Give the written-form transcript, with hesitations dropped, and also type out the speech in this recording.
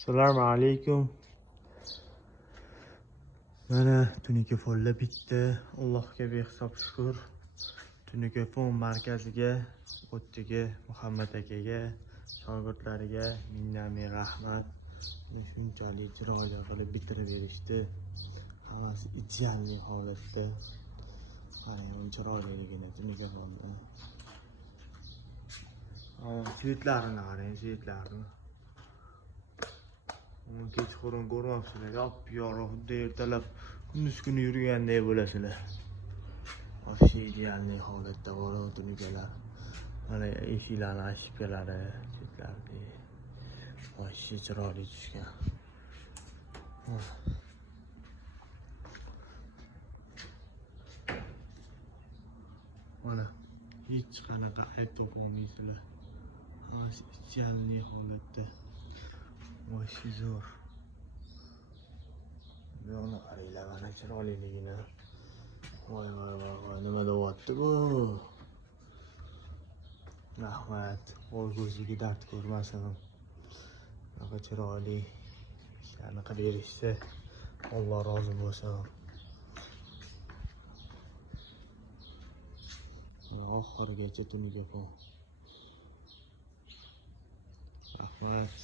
Assalomu alaykum. Mana tungi fonlar bitdi. Allohga behisob shukr. Tungi fon markaziga, o'ttiga, Muhammad akaga, shogirdlariga ming rahmat. Shunchalik chiroyli qilib bitirib berishdi. Hammasi ideal holatda. Qarang, chiroyliligini tungi fonda. Svetlarini qarang, svetlarini. Kechqurun ko'rmoqsizlar, yop-yorug' xuddi ertalab kunduz kuni yurganday bo'lasizlar. Вообще ideal holatda bor tunikalar. Mana eshiklarni ashibkalari, chetlarida. Вообще chiroyli tushgan. Mana hech qanaqa ayb topolmaysizlar. Hammasi ideal holatda. Вообще zo'r. Buni qaranglar, mana chiroyliligini. Voy, nima deyapti bu? Rahmat, o'zligi dard ko'rmasin. Bunaqa chiroyli ishlarni qilib berishsa, Alloh rozi bo'lsin. Oxirigacha tunga qol. Rahmat.